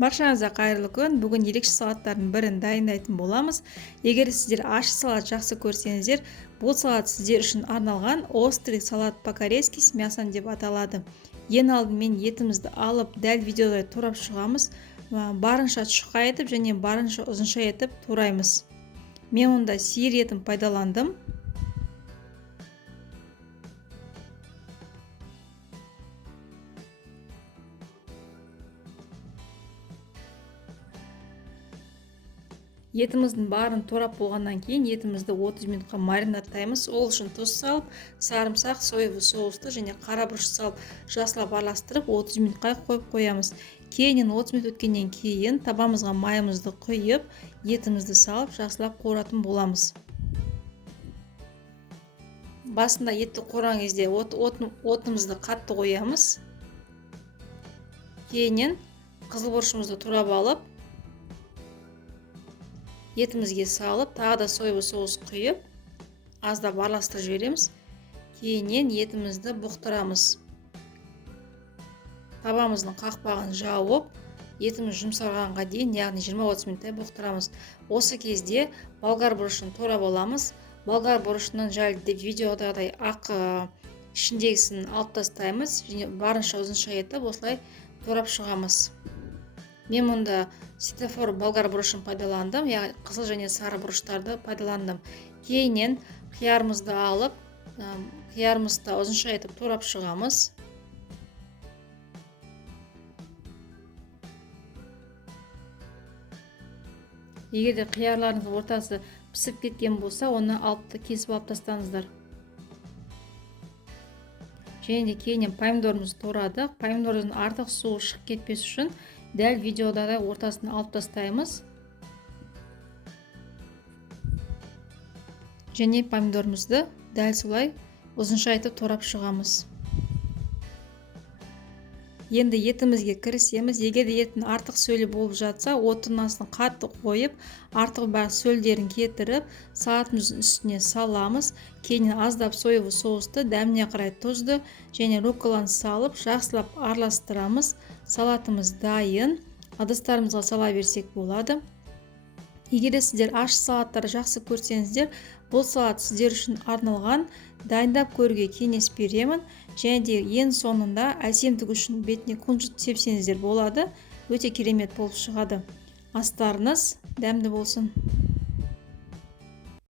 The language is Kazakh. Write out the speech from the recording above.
Баршаңызға қайырлы күн. Бүгін ерекше салаттардың бірін дайындайтын боламыз. Егер сіздер ащы салат жақсы көрсеңіздер, бұл салат сіздер үшін арналған острый салат по-корейски с мясом деп аталады. Ең алдымен етімізді алып, дәл видеода турап шығамыз. Барынша шұқа етіп және барынша ұзынша етіп тураймыз. Мен онда сиыр етін пайдаландым. Етіміздің барын турап болғаннан кейін етімізді 30 минутқа маринадтаймыз. Ол үшін тұз салып, сарымсақ, соевый соусты және қара бұрыш салып, жақсылап араластырып 30 минутқа қойып қоямыз. Кейіннен 30 минут өткеннен кейін табамызға майымызды құйып, етімізді салып, жақсылап қуыратын боламыз. Басында етті қуырған кезде отымызды қатты қоямыз. Кейіннен қызыл бұрышымызды турап алып, етімізге салып, тағы да соевый соус құйып, аздап араластырып жібереміз. Кейіннен етімізді бұқтырамыз. Табамыздың қақпағын жауып, етіміз жұмсарғанға дейін, яғни 20-30 минуттай бұқтырамыз. Осы кезде болгар бұрышын турап аламыз. Болгар бұрышынан жәл видеодағыдай ақ ішіндегісін алып тастаймыз және барынша ұзынша етіп осылай турап шығамыз. Мен мұнда светофор болгар бұрышын пайдаландым, яғни қызыл және сары бұрыштарды пайдаландым. Кейіннен қиярымызды алып, қиярымызды ұзынша етіп турап шығамыз. Егер де қиярларыңыздың ортасы пісіп кеткен болса, оны кесіп алып тастаңыздар. Және де кейіннен помидорымызды турадық. Помидордың артық суы шығып кетпес үшін дәл видеода ортасını алып тастаймыз. Және помидорымызды дәл солай ұзынша етіп турап шығамыз. Енді етімізге кірісеміз. Егер еттің артық сөлі болып жатса, оттың астын қатты қойып, артық бар сөлдерін кетіріп, салатымыздың үстіне саламыз. Кейіннен аздап соевый соусты, дәміне қарай тұзды және рукколаны салып, жақсылап араластырамыз. Салатымыз дайын. Ыдыстарымызға сала берсек болады. Егер сіздер ащы салаттарды жақсы көрсеңіздер, бұл салат сіздер үшін арналған. Дайындап көруге кеңес беремін. Және де ең соңында әсемдік үшін бетіне күнжіт сепсеңіздер болады. Өте керемет болып шығады. Астарыңыз дәмді болсын.